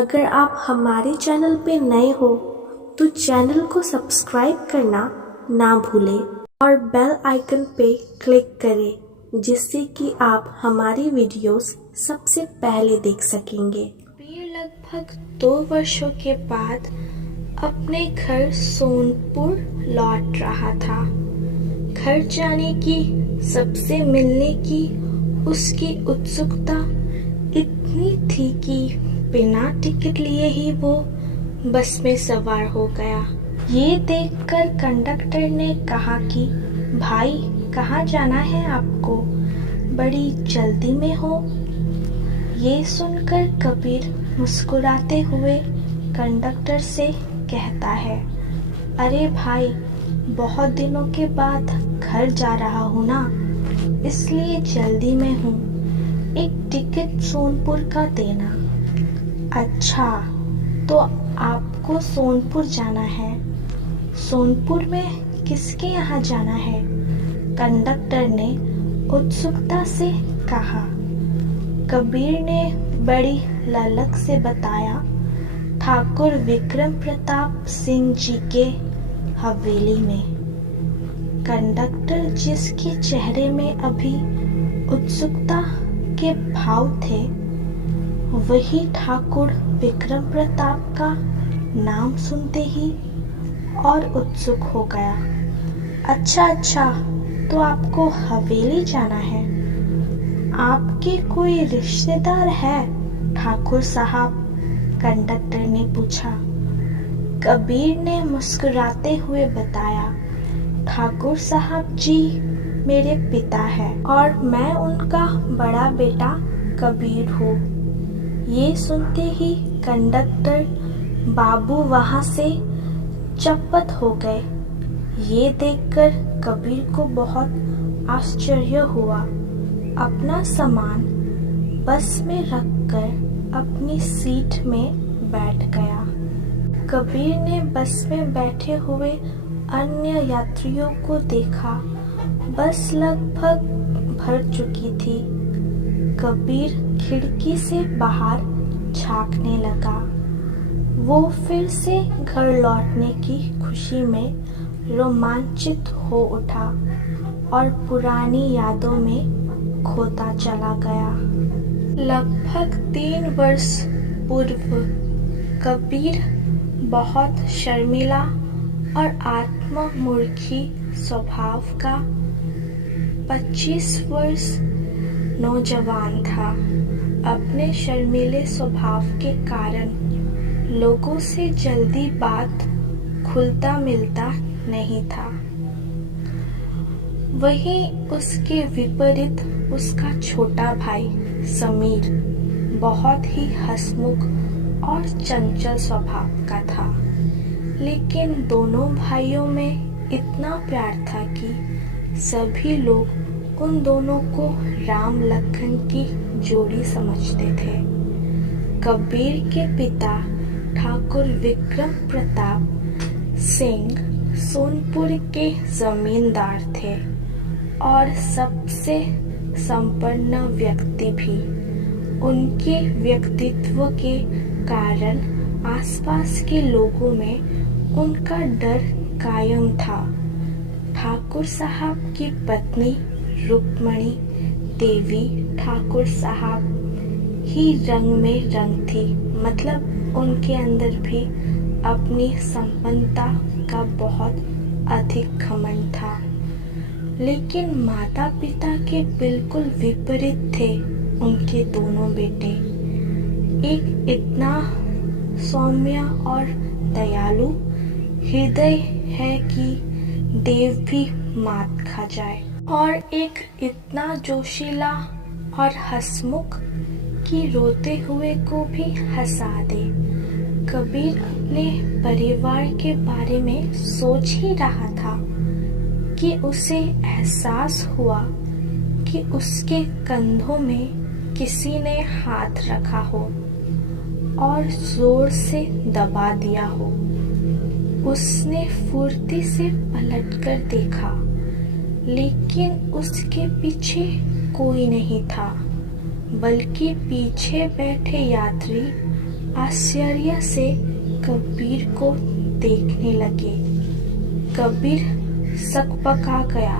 अगर आप हमारे चैनल पे नए हो तो चैनल को सब्सक्राइब करना ना भूलें और बेल आइकन पे क्लिक करें जिससे कि आप हमारी वीडियोस सबसे पहले देख सकेंगे। कबीर लगभग 2 वर्षों के बाद अपने घर सोनपुर लौट रहा था। घर जाने की, सबसे मिलने की उसकी उत्सुकता इतनी थी कि बिना टिकट लिए ही वो बस में सवार हो गया। ये देखकर कंडक्टर ने कहा कि भाई, कहाँ जाना है आपको? बड़ी जल्दी में हो? ये सुनकर कबीर मुस्कुराते हुए कंडक्टर से कहता है, अरे भाई, बहुत दिनों के बाद घर जा रहा हूँ ना, इसलिए जल्दी में हूँ। एक टिकट सोनपुर का देना। अच्छा, तो आपको सोनपुर जाना है? सोनपुर में किसके यहाँ जाना है? कंडक्टर ने उत्सुकता से कहा। कबीर ने बड़ी ललक से बताया, ठाकुर विक्रम प्रताप सिंह जी के हवेली में। कंडक्टर, जिसके चेहरे में अभी उत्सुकता के भाव थे, वही ठाकुर विक्रम प्रताप का नाम सुनते ही और उत्सुक हो गया। अच्छा, तो आपको हवेली जाना है? आपके कोई रिश्तेदार है ठाकुर साहब? कंडक्टर ने पूछा। कबीर ने मुस्कुराते हुए बताया, ठाकुर साहब जी मेरे पिता है और मैं उनका बड़ा बेटा कबीर हूँ। ये सुनते ही कंडक्टर बाबू वहां से चौपट हो गए। ये देखकर कबीर को बहुत आश्चर्य हुआ। अपना सामान बस में रखकर अपनी सीट में बैठ गया। कबीर ने बस में बैठे हुए अन्य यात्रियों को देखा। बस लगभग भर चुकी थी। कबीर खिड़की से बाहर झांकने लगा। वो फिर से घर लौटने की खुशी में रोमांचित हो उठा और पुरानी यादों में खोता चला गया। लगभग 3 वर्ष पूर्व कबीर बहुत शर्मिला और आत्ममूर्खी स्वभाव का 25 वर्ष नौजवान था। अपने शर्मीले स्वभाव के कारण लोगों से जल्दी बात खुलता मिलता नहीं था। वहीं उसके विपरीत उसका छोटा भाई समीर बहुत ही हंसमुख और चंचल स्वभाव का था। लेकिन दोनों भाइयों में इतना प्यार था कि सभी लोग उन दोनों को राम लखन की जोड़ी समझते थे। कबीर के पिता ठाकुर विक्रम प्रताप सिंह सोनपुर के जमींदार थे और सबसे संपन्न व्यक्ति भी। उनके व्यक्तित्व के कारण आसपास के लोगों में उनका डर कायम था। ठाकुर साहब की पत्नी रुक्मणी देवी ठाकुर साहब ही रंग में रंग थी। मतलब उनके अंदर भी अपनी संपन्नता का बहुत अधिक घमंड था। लेकिन माता पिता के बिल्कुल विपरीत थे उनके दोनों बेटे। एक इतना सौम्य और दयालु हृदय है कि देव भी मात खा जाए, और एक इतना जोशीला और हंसमुख कि रोते हुए को भी हंसा दे। कबीर अपने परिवार के बारे में सोच ही रहा था कि उसे एहसास हुआ कि उसके कंधों में किसी ने हाथ रखा हो और जोर से दबा दिया हो। उसने फुर्ती से पलटकर देखा, लेकिन उसके पीछे कोई नहीं था, बल्कि पीछे बैठे यात्री आश्चर्य से कबीर को देखने लगे। कबीर सकपका गया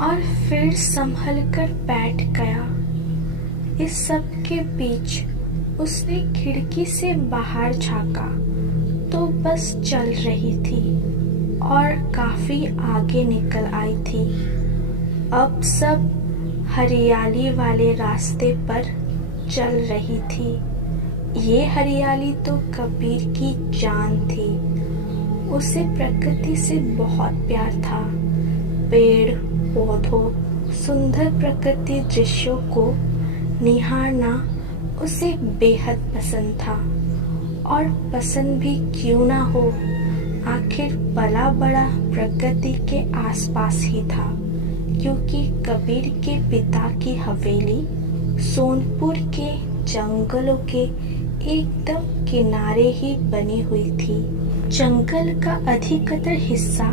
और फिर संभल कर बैठ गया। इस सब के बीच उसने खिड़की से बाहर झांका तो बस चल रही थी और काफी आगे निकल आई थी। अब सब हरियाली वाले रास्ते पर चल रही थी। ये हरियाली तो कबीर की जान थी। उसे प्रकृति से बहुत प्यार था। पेड़ पौधों, सुंदर प्रकृति दृश्यों को निहारना उसे बेहद पसंद था। और पसंद भी क्यों ना हो, आखिर पला बड़ा प्रकृति के आसपास ही था, क्योंकि कबीर के पिता की हवेली सोनपुर के जंगलों के एकदम किनारे ही बनी हुई थी। जंगल का अधिकतर हिस्सा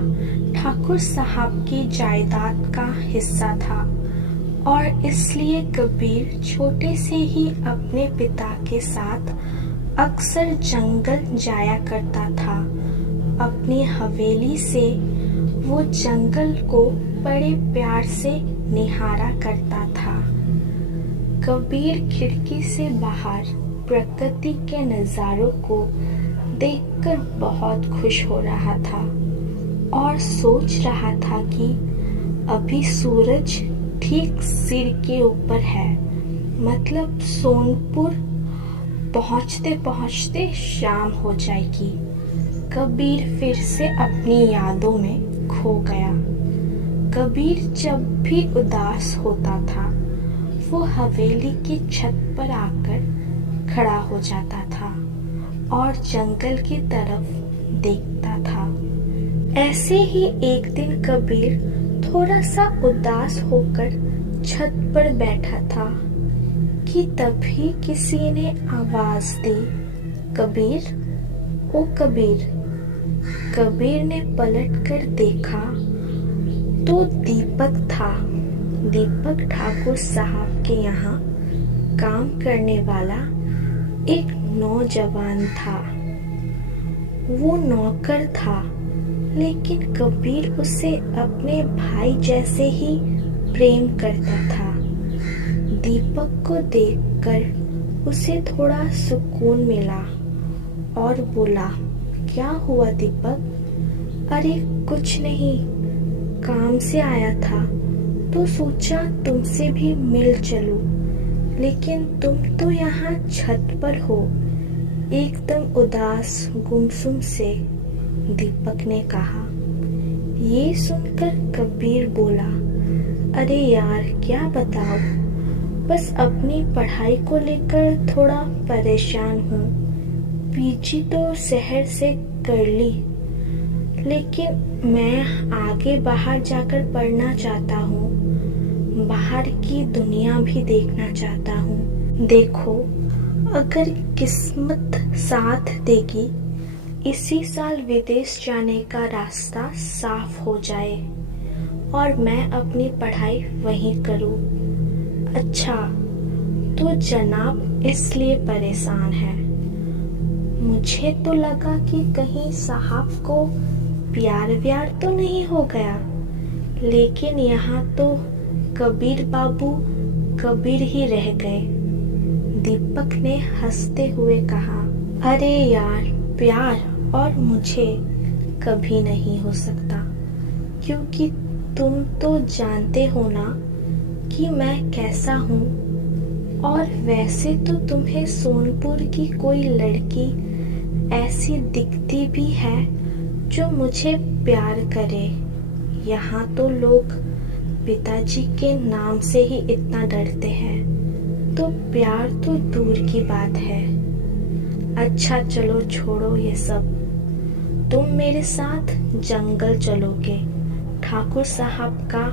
ठाकुर साहब की जायदाद का हिस्सा था और इसलिए कबीर छोटे से ही अपने पिता के साथ अक्सर जंगल जाया करता था। अपनी हवेली से वो जंगल को बड़े प्यार से निहारा करता था। कबीर खिड़की से बाहर प्रकृति के नज़ारों को देखकर बहुत खुश हो रहा था और सोच रहा था कि अभी सूरज ठीक सिर के ऊपर है, मतलब सोनपुर पहुंचते पहुंचते शाम हो जाएगी। कबीर फिर से अपनी यादों में खो गया। कबीर जब भी उदास होता था वो हवेली की छत पर आकर खड़ा हो जाता था और जंगल की तरफ देखता था। ऐसे ही एक दिन कबीर थोड़ा सा उदास होकर छत पर बैठा था कि तभी किसी ने आवाज दी, कबीर, ओ कबीर। कबीर ने पलटकर देखा तो दीपक था। दीपक ठाकुर साहब के यहाँ काम करने वाला एक नौजवान था। वो नौकर था, लेकिन कबीर उसे अपने भाई जैसे ही प्रेम करता था। दीपक को देखकर उसे थोड़ा सुकून मिला और बोला, क्या हुआ दीपक? अरे कुछ नहीं, काम से आया था तो सोचा तुमसे भी मिल चलूं, लेकिन तुम तो यहाँ छत पर हो, एकदम उदास गुमसुम से, दीपक ने कहा। ये सुनकर कबीर बोला, अरे यार क्या बताओ, बस अपनी पढ़ाई को लेकर थोड़ा परेशान हूँ। पीजी तो शहर से कर ली, लेकिन मैं आगे बाहर जाकर पढ़ना चाहता हूँ, बाहर की दुनिया भी देखना चाहता हूँ। देखो, अगर किस्मत साथ देगी, इसी साल विदेश जाने का रास्ता साफ हो जाए और मैं अपनी पढ़ाई वहीं करूँ। अच्छा, तो जनाब इसलिए परेशान है। मुझे तो लगा कि कहीं साहब को प्यार व्यार तो नहीं हो गया, लेकिन यहाँ तो कबीर बाबू कबीर ही रह गए। दीपक ने हंसते हुए कहा, अरे यार, प्यार और मुझे कभी नहीं हो सकता, क्योंकि तुम तो जानते हो ना कि मैं कैसा हूँ। और वैसे तो तुम्हें सोनपुर की कोई लड़की ऐसी दिखती भी है जो मुझे प्यार करे। यहाँ तो लोग पिताजी के नाम से ही इतना डरते हैं, तो प्यार तो दूर की बात है। अच्छा चलो छोड़ो ये सब, तुम मेरे साथ जंगल चलोगे। ठाकुर साहब का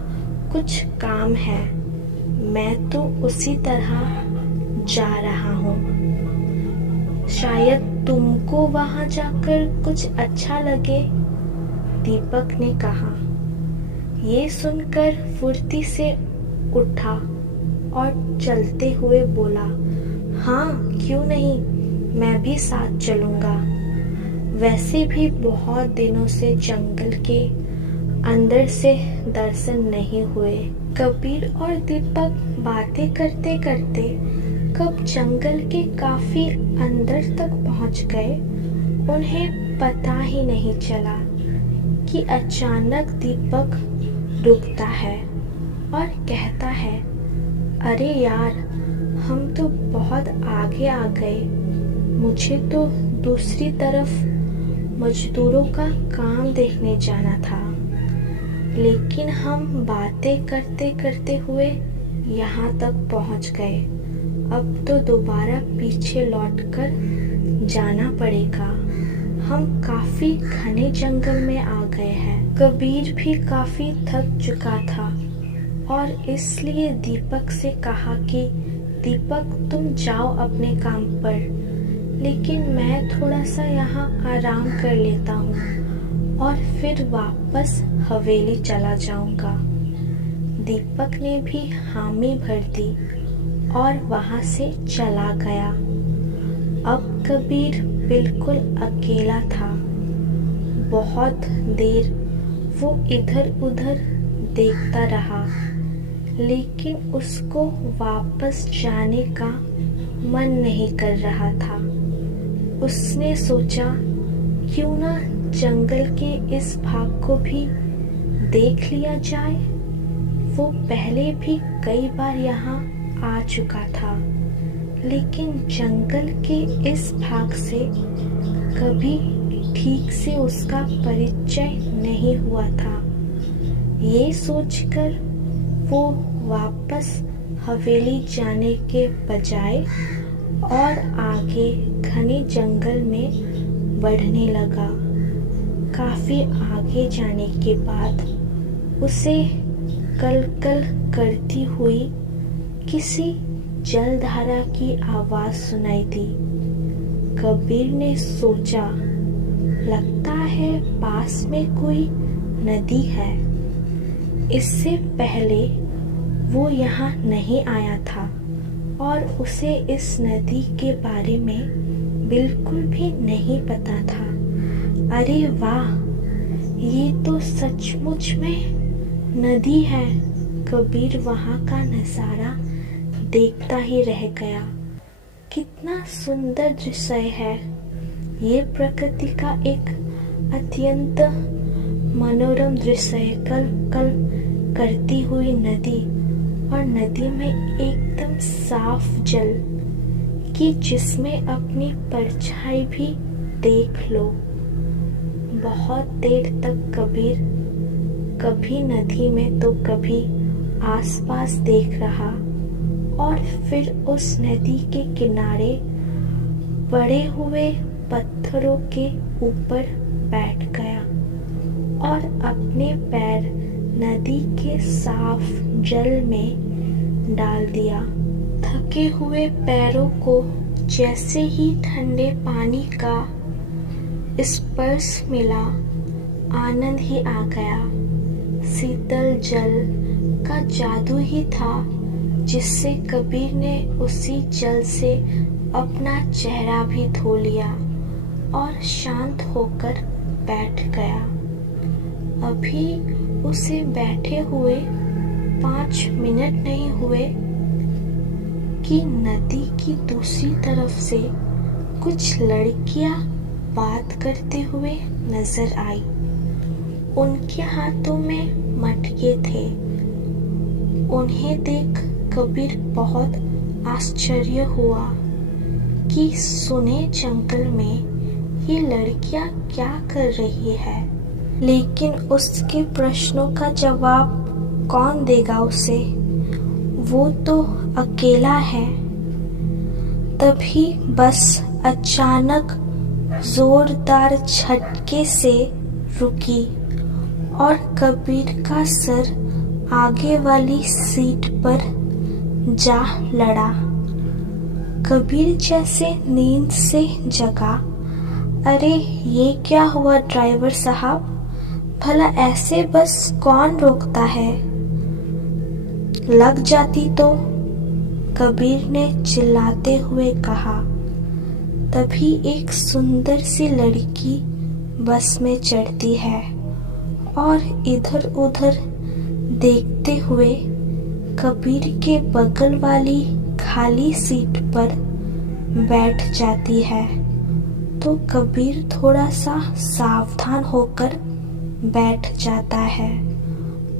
कुछ काम है, मैं तो उसी तरह जा रहा हूँ। शायद तुमको वहां जाकर कुछ अच्छा लगे, दीपक ने कहा। ये सुनकर फुर्ती से उठा और चलते हुए बोला, हाँ क्यों नहीं, मैं भी साथ चलूँगा। वैसे भी बहुत दिनों से जंगल के अंदर से दर्शन नहीं हुए। कबीर और दीपक बातें करते करते कब जंगल के काफी अंदर तक पहुंच गए, उन्हें पता ही नहीं चला कि अचानक दीपक रुकता है और कहता है, अरे यार, हम तो बहुत आगे आ गए। मुझे तो दूसरी तरफ मजदूरों का काम देखने जाना था, लेकिन हम बातें करते करते हुए यहाँ तक पहुँच गए। अब तो दोबारा पीछे लौटकर जाना पड़ेगा। हम काफी घने जंगल में आ गए हैं। कबीर भी काफी थक चुका था और इसलिए दीपक से कहा कि दीपक, तुम जाओ अपने काम पर, लेकिन मैं थोड़ा सा यहाँ आराम कर लेता हूँ और फिर वापस हवेली चला जाऊंगा। दीपक ने भी हामी भर दी और वहां से चला गया। अब कबीर बिल्कुल अकेला था। बहुत देर वो इधर उधर देखता रहा, लेकिन उसको वापस जाने का मन नहीं कर रहा था। उसने सोचा, क्यों ना जंगल के इस भाग को भी देख लिया जाए। वो पहले भी कई बार यहाँ आ चुका था, लेकिन जंगल के इस भाग से कभी ठीक से उसका परिचय नहीं हुआ था। ये सोचकर वो वापस हवेली जाने के बजाय और आगे घने जंगल में बढ़ने लगा। काफी आगे जाने के बाद उसे कल-कल करती हुई किसी जलधारा की आवाज सुनाई दी। कबीर ने सोचा, लगता है पास में कोई नदी है। इससे पहले वो यहाँ नहीं आया था और उसे इस नदी के बारे में बिल्कुल भी नहीं पता था। अरे वाह, ये तो सचमुच में नदी है। कबीर वहाँ का नज़ारा देखता ही रह गया। कितना सुंदर दृश्य है। ये प्रकृति का एक अत्यंत मनोरम दृश्य है। कल कल करती हुई नदी और नदी में एकदम साफ जल कि जिसमें अपनी परछाई भी देख लो। बहुत देर तक कबीर कभी नदी में तो कभी आसपास देख रहा और फिर उस नदी के किनारे पड़े हुए पत्थरों के ऊपर बैठ गया और अपने पैर नदी के साफ जल में डाल दिया। थके हुए पैरों को जैसे ही ठंडे पानी का स्पर्श मिला, आनंद ही आ गया। शीतल जल का जादू ही था जिससे कबीर ने उसी जल से अपना चेहरा भी धो लिया और शांत होकर बैठ गया। अभी उसे बैठे हुए 5 मिनट नहीं हुए कि नदी की दूसरी तरफ से कुछ लड़कियां बात करते हुए नजर आई। उनके हाथों में मटके थे। उन्हें देख कबीर बहुत आश्चर्य हुआ कि सुने जंगल में ये लड़कियां क्या कर रही है, लेकिन उसके प्रश्नों का जवाब कौन देगा उसे? वो तो अकेला है। तभी बस अचानक जोरदार झटके से रुकी और कबीर का सर आगे वाली सीट पर जा लड़ा। कबीर जैसे नींद से जगा। अरे ये क्या हुआ ड्राइवर साहब, भला ऐसे बस कौन रोकता है? लग जाती तो, कबीर ने चिल्लाते हुए कहा। तभी एक सुंदर सी लड़की बस में चढ़ती है और इधर उधर देखते हुए कबीर के बगल वाली खाली सीट पर बैठ जाती है। तो कबीर थोड़ा सा सावधान होकर बैठ जाता है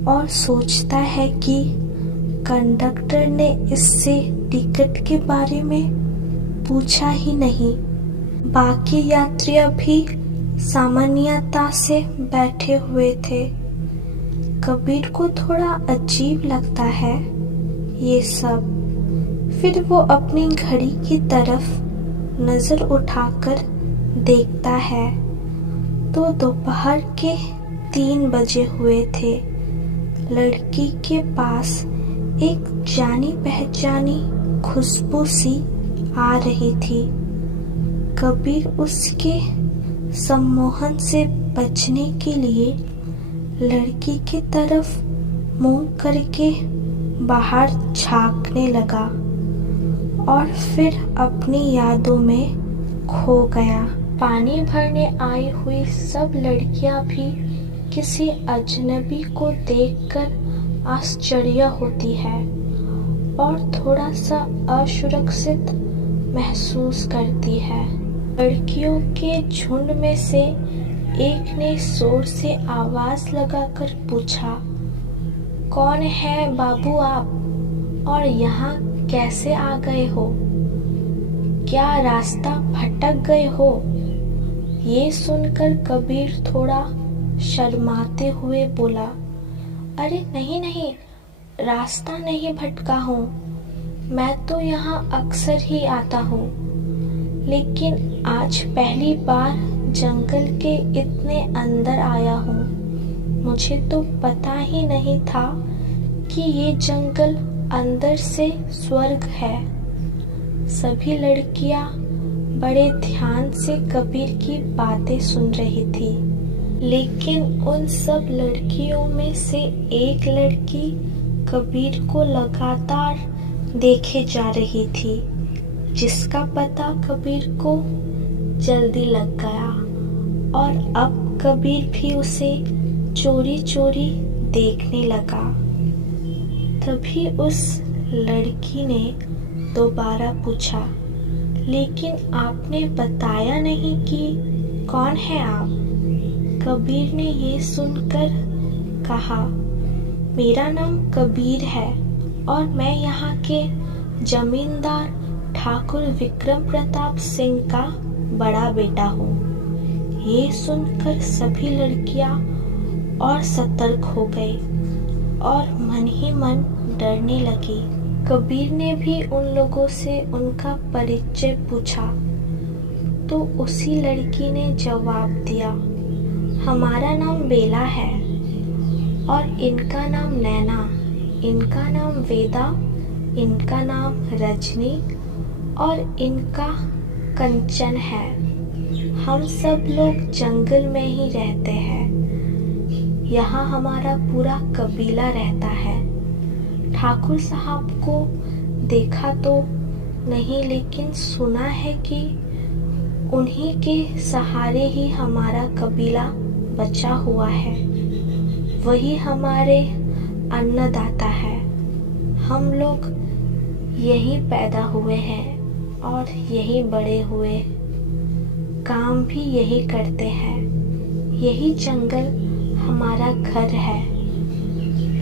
और सोचता है कि कंडक्टर ने इससे टिकट के बारे में पूछा ही नहीं। बाकी यात्री भी सामान्यता से बैठे हुए थे। कबीर को थोड़ा अजीब लगता है ये सब। फिर वो अपनी घड़ी की तरफ नजर उठाकर देखता है तो दोपहर के 3 बजे हुए थे। लड़की के पास एक जानी पहचानी खुशबू सी आ रही थी। कबीर उसके सम्मोहन से बचने के लिए लड़की की तरफ मुंह करके बाहर झांकने लगा और फिर अपनी यादों में खो गया। पानी भरने आई हुई सब लड़कियां भी किसी अजनबी को देखकर आश्चर्य होती है और थोड़ा सा असुरक्षित महसूस करती है। लड़कियों के झुंड में से एक ने जोर से आवाज लगाकर पूछा, कौन है बाबू आप और यहाँ कैसे आ गए हो? क्या रास्ता भटक गए हो? ये सुनकर कबीर थोड़ा शर्माते हुए बोला, अरे नहीं नहीं, रास्ता नहीं भटका हूँ, मैं तो यहाँ अक्सर ही आता हूँ, लेकिन आज पहली बार जंगल के इतने अंदर आया हूँ। मुझे तो पता ही नहीं था कि ये जंगल अंदर से स्वर्ग है। सभी लड़कियां बड़े ध्यान से कबीर की बातें सुन रही थी, लेकिन उन सब लड़कियों में से एक लड़की कबीर को लगातार देखे जा रही थी, जिसका पता कबीर को जल्दी लग गया और अब कबीर भी उसे चोरी चोरी देखने लगा। तभी उस लड़की ने दोबारा पूछा, लेकिन आपने बताया नहीं कि कौन है आप? कबीर ने ये सुनकर कहा, मेरा नाम कबीर है और मैं यहाँ के जमींदार ठाकुर विक्रम प्रताप सिंह का बड़ा बेटा हूँ। ये सुनकर सभी लड़कियां और सतर्क हो गई और मन ही मन डरने लगी। कबीर ने भी उन लोगों से उनका परिचय पूछा तो उसी लड़की ने जवाब दिया, हमारा नाम बेला है और इनका नाम नैना, इनका नाम वेदा, इनका नाम रजनी और इनका कंचन है। हम सब लोग जंगल में ही रहते हैं। यहाँ हमारा पूरा कबीला रहता है। ठाकुर साहब को देखा तो नहीं, लेकिन सुना है कि उन्हीं के सहारे ही हमारा कबीला बचा हुआ है। वही हमारे अन्नदाता है। हम लोग यहीं पैदा हुए हैं और यहीं बड़े हुए, काम भी यही करते हैं। यही जंगल हमारा घर है।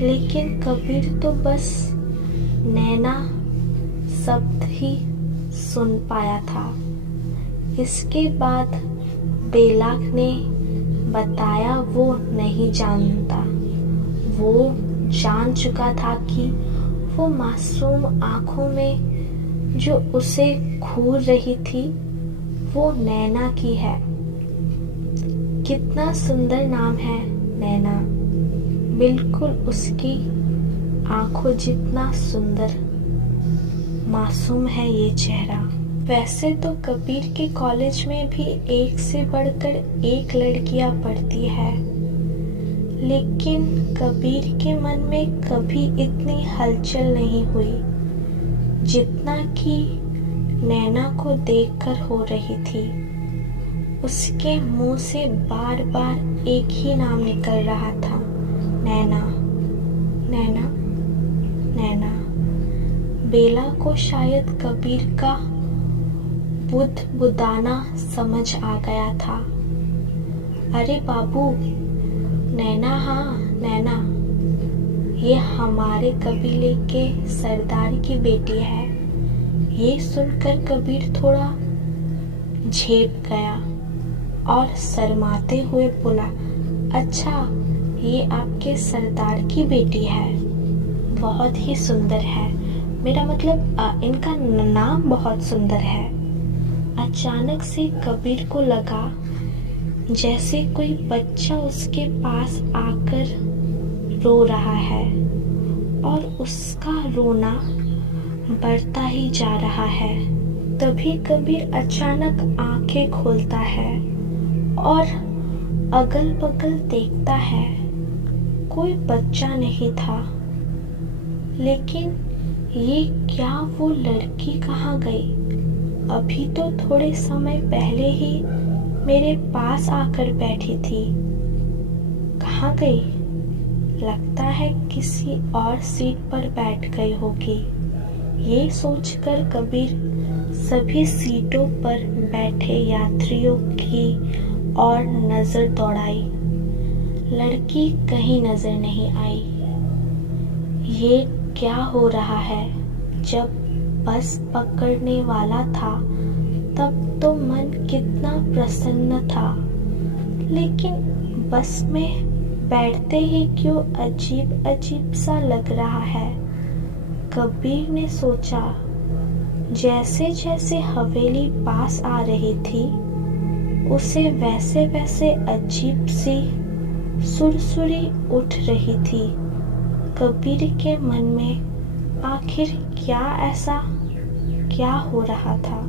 लेकिन कबीर तो बस नैना शब्द ही सुन पाया था। इसके बाद बेला ने बताया वो नहीं जानता। वो जान चुका था कि वो मासूम आंखों में जो उसे घूर रही थी वो नैना की है। कितना सुंदर नाम है नैना, बिल्कुल उसकी आंखों जितना सुंदर मासूम है ये चेहरा। वैसे तो कबीर के कॉलेज में भी एक से बढ़कर एक लड़कियां पढ़ती है, लेकिन कबीर के मन में कभी इतनी हलचल नहीं हुई जितना कि नैना को देखकर हो रही थी। उसके मुंह से बार बार एक ही नाम निकल रहा था, नैना, नैना, नैना। बेला को शायद कबीर का बुदाना समझ आ गया था। अरे बाबू, नैना, हाँ नैना, ये हमारे कबीले के सरदार की बेटी है। ये सुनकर कबीर थोड़ा झेप गया और शर्माते हुए बोला, अच्छा, ये आपके सरदार की बेटी है, बहुत ही सुंदर है। मेरा मतलब इनका नाम बहुत सुंदर है। अचानक से कबीर को लगा जैसे कोई बच्चा उसके पास आकर रो रहा है और उसका रोना बढ़ता ही जा रहा है। तभी कबीर अचानक आंखें खोलता है और अगल बगल देखता है। कोई बच्चा नहीं था, लेकिन ये क्या वो लड़की कहाँ गई? अभी तो थोड़े समय पहले ही मेरे पास आकर बैठी थी, कहाँ गई? लगता है किसी और सीट पर बैठ गई होगी। ये सोचकर कबीर सभी सीटों पर बैठे यात्रियों की और नजर दौड़ाई। लड़की कहीं नजर नहीं आई। ये क्या हो रहा है? जब बस पकड़ने वाला था तब तो मन कितना प्रसन्न था, लेकिन बस में बैठते ही क्यों अजीब अजीब सा लग रहा है। कबीर ने सोचा, जैसे जैसे हवेली पास आ रही थी उसे वैसे वैसे अजीब सी सुरसुरी उठ रही थी। कबीर के मन में आखिर क्या ऐसा क्या हो रहा था?